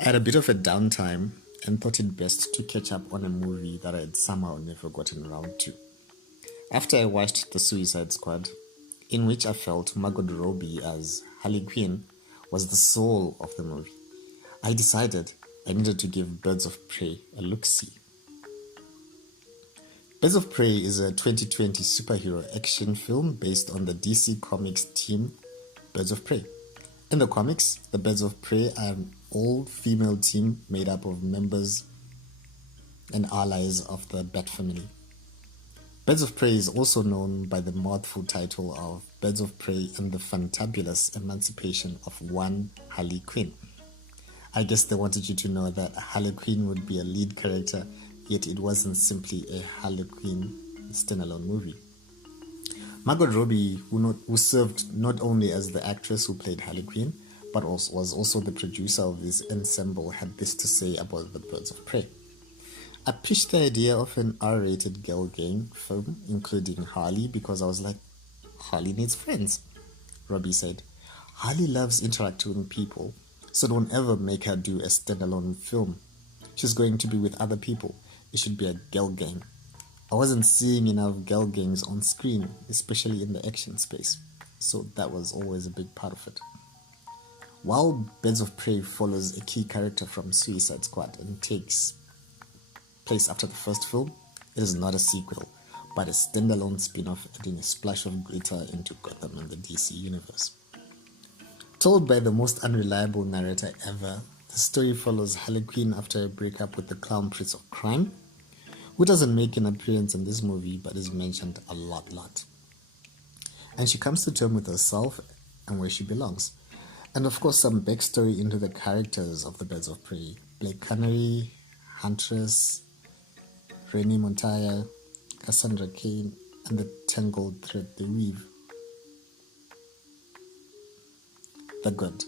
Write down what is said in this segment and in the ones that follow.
I had a bit of a downtime and thought it best to catch up on a movie that I had somehow never gotten around to. After I watched The Suicide Squad, in which I felt Margot Robbie as Harley Quinn was the soul of the movie, I decided I needed to give Birds of Prey a look-see. Birds of Prey is a 2020 superhero action film based on the DC Comics team Birds of Prey. In the comics, the Birds of Prey are an all-female team made up of members and allies of the Bat family. Birds of Prey is also known by the mouthful title of Birds of Prey and the Fantabulous Emancipation of one Harley Quinn. I guess they wanted you to know that Harley Quinn would be a lead character, yet it wasn't simply a Harley Quinn standalone movie. Margot Robbie, who served not only as the actress who played Harley Quinn, but was also the producer of this ensemble, had this to say about the Birds of Prey. I pitched the idea of an R-rated girl gang film, including Harley, because I was like, Harley needs friends. Robbie said, Harley loves interacting with people, so don't ever make her do a standalone film. She's going to be with other people. It should be a girl gang. I wasn't seeing enough girl gangs on screen, especially in the action space, so that was always a big part of it. While Birds of Prey follows a key character from Suicide Squad and takes place after the first film, it is not a sequel, but a standalone spin-off adding a splash of glitter into Gotham and the DC universe. Told by the most unreliable narrator ever, the story follows Harley Quinn after a breakup with the Clown Prince of Crime, who doesn't make an appearance in this movie but is mentioned a lot. And she comes to terms with herself and where she belongs. And of course some backstory into the characters of the Birds of Prey. Black Canary, Huntress, Renee Montoya, Cassandra Cain, and the tangled thread they weave. The good.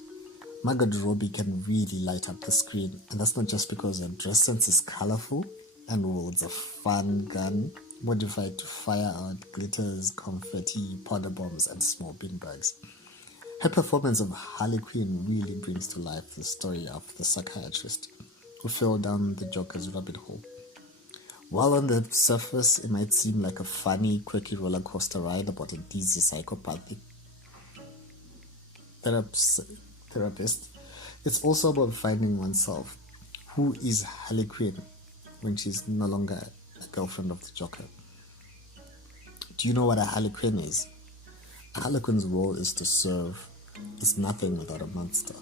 Margot Robbie can really light up the screen, and that's not just because her dress sense is colorful and wields a fun gun modified to fire out glitters, confetti, powder bombs, and small beanbags. Her performance of Harley Quinn really brings to life the story of the psychiatrist who fell down the Joker's rabbit hole. While on the surface it might seem like a funny, quirky roller coaster ride about a dizzy psychopathic therapist, it's also about finding oneself. Who is Harley Quinn when she's no longer a girlfriend of the Joker? Do you know what a Harley Quinn is? A Harley Quinn's role is to serve. It's nothing without a monster.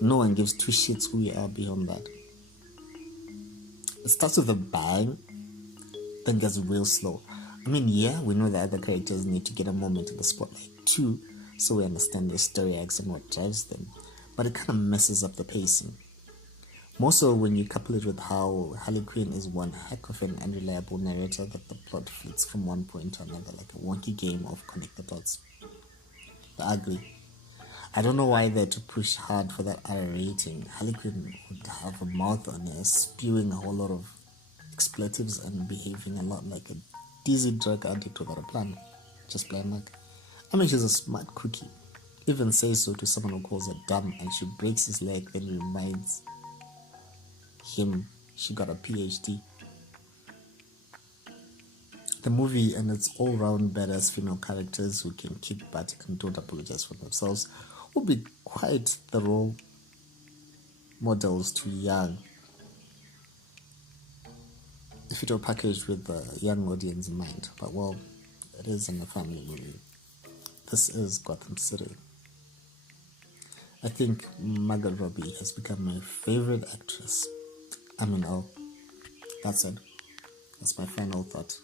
No one gives two shits who we are beyond that. It starts with a bang, then gets real slow. I mean, yeah, we know the other characters need to get a moment in the spotlight too, so we understand their story arcs and what drives them, but it kind of messes up the pacing. More so when you couple it with how Harley Quinn is one heck of an unreliable narrator that the plot flits from one point to another like a wonky game of connect the dots. The ugly. I don't know why they had to push hard for that R rating. Harley Quinn would have a mouth on her, spewing a whole lot of expletives and behaving a lot like a dizzy drug addict without a plan. Just plain luck. I mean, she's a smart cookie. Even says so to someone who calls her dumb, and she breaks his leg, then reminds him she got a PhD. The movie and its all-round badass female characters who can kick butt and don't apologize for themselves will be quite the role models to young if it were packaged with the young audience in mind. But well, it isn't a family movie. This is Gotham City. I think Margot Robbie has become my favorite actress. I mean, oh, that's it. That's my final thought.